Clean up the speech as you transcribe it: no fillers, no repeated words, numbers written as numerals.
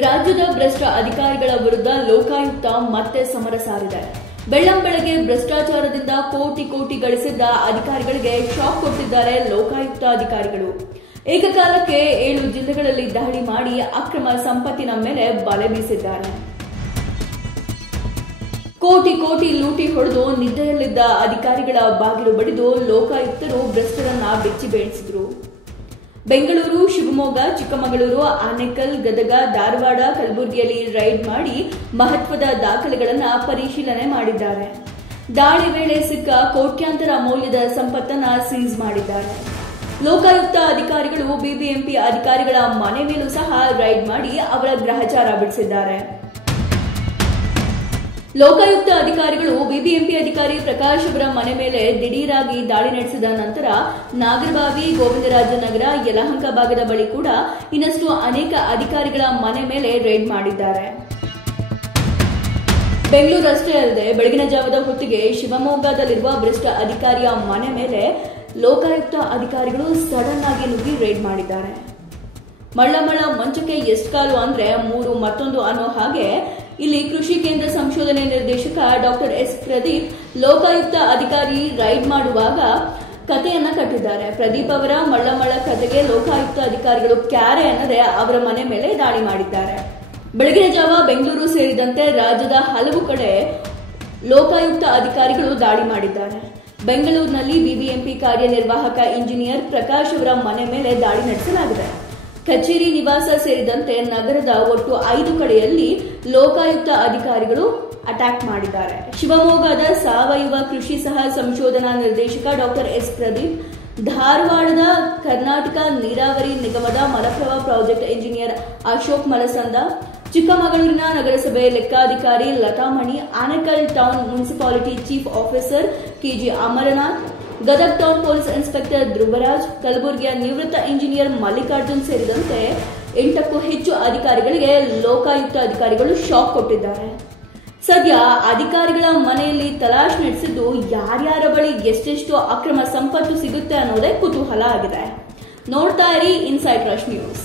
ರಾಜ್ಯದ ಭ್ರಷ್ಟ ಅಧಿಕಾರಿಗಳ ವಿರುದ್ಧ ಲೋಕಾಯುಕ್ತ ಮತ್ತೆ ಸಮರ ಸಾರಿದೆ. ಬೆಳ್ಳಂಬೆಳಗ್ಗೆ ಭ್ರಷ್ಟಾಚಾರದಿಂದ ಕೋಟಿ ಕೋಟಿ ಗಳಿಸಿದ್ದ ಅಧಿಕಾರಿಗಳಿಗೆ ಶಾಕ್ ಕೊಟ್ಟಿದ್ದಾರೆ ಲೋಕಾಯುಕ್ತ ಅಧಿಕಾರಿಗಳು. ಏಕಕಾಲಕ್ಕೆ 7 ಜಿಲ್ಲೆಗಳಲ್ಲಿ ದಾಳಿ ಮಾಡಿ ಅಕ್ರಮ ಸಂಪತ್ತಿನ ಮೇಲೆ ಬಲೆ ಬೀಸಿದ್ದಾರೆ. ಕೋಟಿ ಕೋಟಿ ಲೂಟಿ ಹೊಡೆದು ನಿದ್ದೆಯಲ್ಲಿದ್ದ ಅಧಿಕಾರಿಗಳ ಬಾಗಿಲು ಬಡಿದು ಲೋಕಾಯುಕ್ತರು ಭ್ರಷ್ಟರನ್ನ ಬೆಚ್ಚಿ ಬೀಳಿಸಿದರು. ಬೆಂಗಳೂರು, ಶಿವಮೊಗ್ಗ, ಚಿಕ್ಕಮಗಳೂರು, ಆನೇಕಲ್, ಗದಗ, ಧಾರವಾಡ, ಕಲಬುರಗಿಯಲ್ಲಿ ರೈಡ್ ಮಾಡಿ ಮಹತ್ವದ ದಾಖಲೆಗಳನ್ನು ಪರಿಶೀಲನೆ ಮಾಡಿದ್ದಾರೆ. ದಾಳಿ ವೇಳೆ ಸಿಕ್ಕ ಕೋಟ್ಯಾಂತರ ಮೌಲ್ಯದ ಸಂಪತ್ತನ್ನು ಸೀಸ್ ಮಾಡಿದ್ದಾರೆ. ಲೋಕಾಯುಕ್ತ ಅಧಿಕಾರಿಗಳು ಬಿಬಿಎಂಪಿ ಅಧಿಕಾರಿಗಳ ಮನೆ ಮೇಲೂ ಸಹ ರೈಡ್ ಮಾಡಿ ಅವರ ಗ್ರಹಚಾರ ಬಿಡಿಸಿದ್ದಾರೆ. ಲೋಕಾಯುಕ್ತ ಅಧಿಕಾರಿಗಳು ಬಿಬಿಎಂಪಿ ಅಧಿಕಾರಿ ಪ್ರಕಾಶ್ ಅವರ ಮನೆ ಮೇಲೆ ದಿಢೀರಾಗಿ ದಾಳಿ ನಡೆಸಿದ ನಂತರ ನಾಗರಬಾವಿ, ಗೋವಿಂದರಾಜನಗರ, ಯಲಹಂಕ ಭಾಗದ ಬಳಿ ಕೂಡ ಇನ್ನಷ್ಟು ಅನೇಕ ಅಧಿಕಾರಿಗಳ ಮನೆ ಮೇಲೆ ರೇಡ್ ಮಾಡಿದ್ದಾರೆ. ಬೆಂಗಳೂರು ಅಷ್ಟೇ ಅಲ್ಲದೆ ಬೆಳಗಿನ ಜಾವದ ಹೊತ್ತಿಗೆ ಶಿವಮೊಗ್ಗದಲ್ಲಿರುವ ಭ್ರಷ್ಟ ಅಧಿಕಾರಿಯ ಮನೆ ಮೇಲೆ ಲೋಕಾಯುಕ್ತ ಅಧಿಕಾರಿಗಳು ಸಡನ್ ಆಗಿ ನುಗ್ಗಿ ರೇಡ್ ಮಾಡಿದ್ದಾರೆ. ಮಳ್ಳಮಳ ಮಂಚಕ್ಕೆ ಎಷ್ಟು ಕಾಲು ಅಂದ್ರೆ 3 ಮತ್ತೊಂದು ಅನ್ನೋ ಹಾಗೆ ಇಲ್ಲಿ ಕೃಷಿ ಕೇಂದ್ರ ಸಂಶೋಧನೆ ನಿರ್ದೇಶಕ ಡಾಕ್ಟರ್ ಎಸ್ ಪ್ರದೀಪ್ ಲೋಕಾಯುಕ್ತ ಅಧಿಕಾರಿ ರೈಡ್ ಮಾಡುವಾಗ ಕಥೆಯನ್ನ ಕಟ್ಟಿದ್ದಾರೆ. ಪ್ರದೀಪ್ ಅವರ ಮಳ್ಳಮಳ ಕಥೆಗೆ ಲೋಕಾಯುಕ್ತ ಅಧಿಕಾರಿಗಳು ಕ್ಯಾರೆ ಅನ್ನದೆ ಅವರ ಮನೆ ಮೇಲೆ ದಾಳಿ ಮಾಡಿದ್ದಾರೆ. ಬೆಳಗಿನ ಜಾವ ಬೆಂಗಳೂರು ಸೇರಿದಂತೆ ರಾಜ್ಯದ ಹಲವು ಕಡೆ ಲೋಕಾಯುಕ್ತ ಅಧಿಕಾರಿಗಳು ದಾಳಿ ಮಾಡಿದ್ದಾರೆ. ಬೆಂಗಳೂರಿನಲ್ಲಿ ಬಿಬಿಎಂಪಿ ಕಾರ್ಯನಿರ್ವಾಹಕ ಇಂಜಿನಿಯರ್ ಪ್ರಕಾಶ್ ಅವರ ಮನೆ ಮೇಲೆ ದಾಳಿ ನಡೆಸಲಾಗಿದೆ. ಕಚೇರಿ, ನಿವಾಸ ಸೇರಿದಂತೆ ನಗರದ ಒಟ್ಟು 5 ಕಡೆಯಲ್ಲಿ ಲೋಕಾಯುಕ್ತ ಅಧಿಕಾರಿಗಳು ಅಟ್ಯಾಕ್ ಮಾಡಿದ್ದಾರೆ. ಶಿವಮೊಗ್ಗದ ಸಾವಯವ ಕೃಷಿ ಸಹ ಸಂಶೋಧನಾ ನಿರ್ದೇಶಕ ಡಾಕ್ಟರ್ ಎಸ್ ಪ್ರದೀಪ್, ಧಾರವಾಡದ ಕರ್ನಾಟಕ ನೀರಾವರಿ ನಿಗಮದ ಮಲಪ್ರಭಾ ಪ್ರಾಜೆಕ್ಟ್ ಇಂಜಿನಿಯರ್ ಅಶೋಕ್ ಮಲಸಂದ, ಚಿಕ್ಕಮಗಳೂರಿನ ನಗರಸಭೆ ಲೆಕ್ಕಾಧಿಕಾರಿ Latamani, Anekal town municipality chief officer KG Amarnath, Gadag town police inspector Dhruvaraj, ಕಲಬುರಗಿಯ ನಿವೃತ್ತ ಇಂಜಿನಿಯರ್ ಮಲ್ಲಿಕಾರ್ಜುನ್ ಸೇರಿದಂತೆ 8ಕ್ಕೂ ಹೆಚ್ಚು ಅಧಿಕಾರಿಗಳಿಗೆ ಲೋಕಾಯುಕ್ತ ಅಧಿಕಾರಿಗಳು ಶಾಕ್ ಕೊಟ್ಟಿದ್ದಾರೆ. ಸದ್ಯ ಅಧಿಕಾರಿಗಳ ಮನೆಯಲ್ಲಿ ತಲಾಶ್ ನಡೆಸಿದ್ದು ಯಾರ್ಯಾರ ಬಳಿ ಎಷ್ಟೆಷ್ಟು ಅಕ್ರಮ ಸಂಪತ್ತು ಸಿಗುತ್ತೆ ಅನ್ನೋದೇ ಕುತೂಹಲ ಆಗಿದೆ. ನೋಡ್ತಾ ಇರಿ ಇನ್ಸೈಡ್ ರಶ್ ನ್ಯೂಸ್.